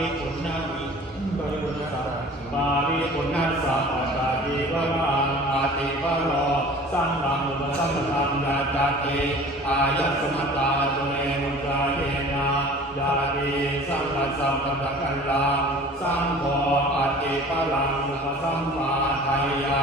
ริปุณามิปริปุณามาริปุณาสัพพะเทวะมาอาเทวะรอสัมมังมสัมมังนาตาเตอายะสมตาตุเนมุตาเยนาญาติสัมปัสสัมปัตะกันลางสัมโฆอติปะลังสัมมาทายา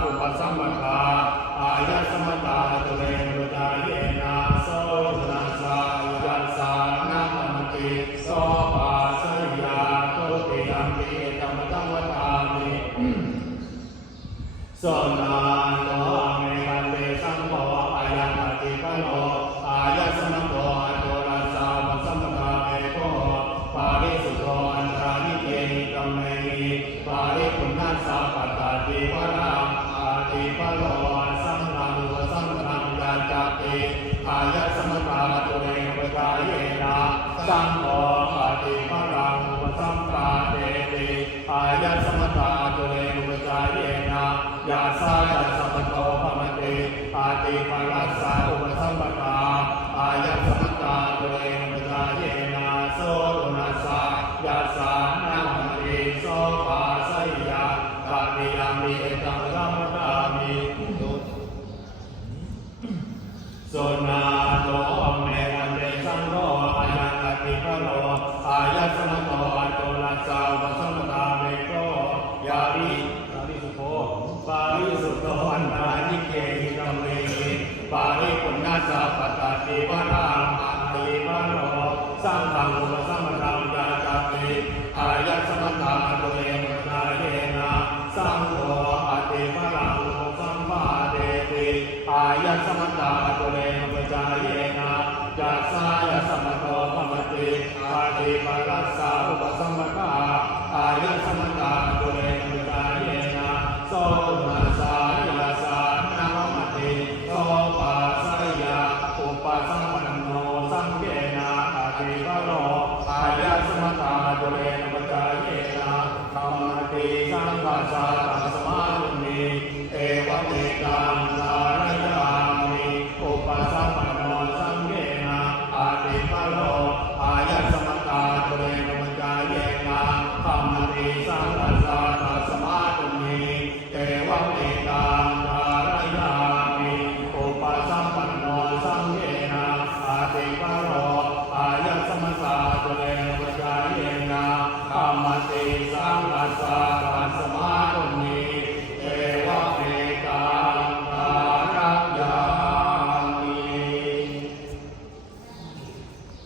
สุนาโตเมกันเตสังโฆอายังปฏิปโนอายัสมโตโตรัสสะมัสสมตาเมโกปาริสุโธอันตรานิเกหิตัมเมหิปาริปุณณสสัพพตาติวราอาติปโลสังฆังอุปสัมปทังยาจติอายัสมตาตุเรงปจายเยนะสังโฆาสาจัสมโตภมติอาติปรัสสะอุปสัมปทาอายัสมตาตุเตนุปจาเยนาโสตุนัสสะยาสานัมติโสปาสยาตามิยามิเอตังรัมตามิโสนา ปาริสุทโธอันตานิเกหิตัมเมปาริปุณณสัพพตาติวนาอัตติวโรสังฆังอุปสัมปทัง